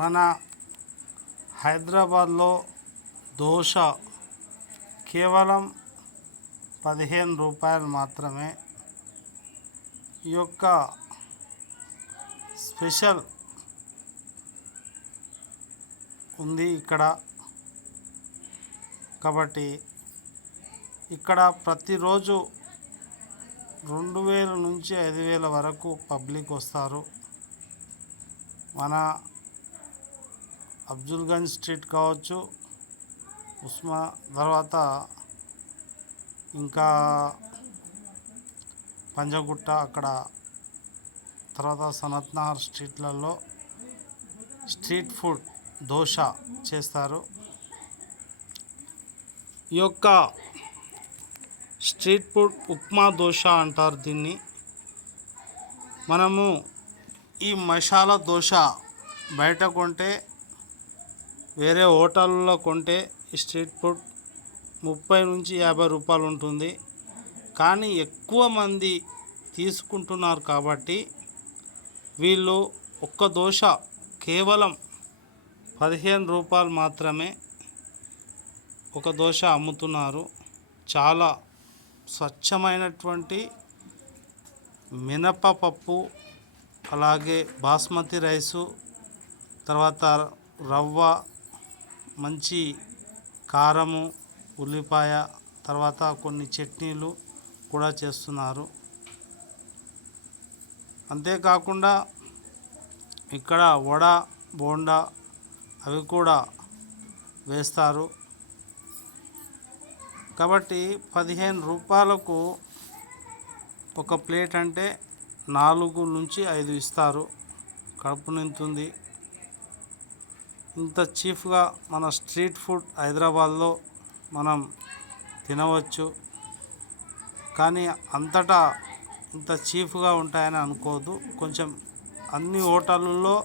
మన హైదరాబాద్లో దోశ కేవలం 15 రూపాయలు మాత్రమే. ఈ యొక్క స్పెషల్ ఉంది ఇక్కడ. కాబట్టి ఇక్కడ ప్రతిరోజు 2000 నుంచి 5000 వరకు పబ్లిక్ వస్తారు. మన అఫ్జల్గంజ్ స్ట్రీట్ కావచ్చు, తర్వాత ఇంకా పంజగుట్ట, అక్కడ తర్వాత సనత్ నగర్ స్ట్రీట్లలో స్ట్రీట్ ఫుడ్ దోశ చేస్తారు. ఈ యొక్క స్ట్రీట్ ఫుడ్ ఉప్మా దోశ అంటారు దీన్ని. మనము ఈ మసాలా దోశ బయట కొంటే, వేరే హోటల్లో కొంటే ఈ స్ట్రీట్ ఫుడ్ 30 నుంచి 50 రూపాయలు ఉంటుంది. కానీ ఎక్కువ మంది తీసుకుంటున్నారు కాబట్టి వీళ్ళు ఒక్క దోశ కేవలం 15 రూపాయలు మాత్రమే ఒక దోశ అమ్ముతున్నారు. చాలా స్వచ్ఛమైనటువంటి మినపప్పు, అలాగే బాస్మతి రైసు, తర్వాత రవ్వ, మంచి కారము, ఉల్లిపాయ, తర్వాత కొన్ని చట్నీలు కూడా చేస్తున్నారు. అంతేకాకుండా ఇక్కడ వడ, బోండా అవి కూడా వేస్తారు. కాబట్టి 15 రూపాయలకు ఒక ప్లేట్ అంటే 4 నుంచి 5 ఇస్తారు. కడుపు నిండుతుంది. ఇంత చీఫ్గా మన స్ట్రీట్ ఫుడ్ హైదరాబాద్లో మనం తినవచ్చు. కానీ అంతటా ఇంత చీఫ్గా ఉంటాయని అనుకోవద్దు. కొంచెం అన్ని హోటళ్ళల్లో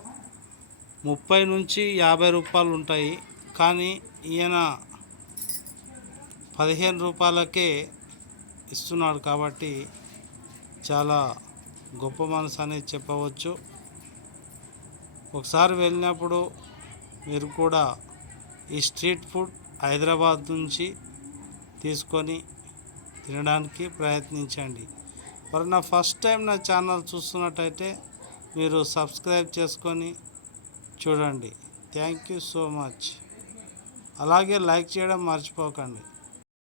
30 నుంచి 50 రూపాయలు ఉంటాయి. కానీ ఈయన 15 రూపాయలకే ఇస్తున్నాడు కాబట్టి చాలా గొప్ప మనసు అనేది చెప్పవచ్చు. ఒకసారి వెళ్ళినప్పుడు మీరు కూడా ఈ స్ట్రీట్ ఫుడ్ హైదరాబాద్ నుంచి తీసుకొని తినడానికి ప్రయత్నించండి. మరి నా ఫస్ట్ టైం నా ఛానల్ చూస్తున్నట్టయితే మీరు సబ్స్క్రైబ్ చేసుకొని చూడండి. Thank you so much. అలాగే లైక్ చేయడం మర్చిపోకండి.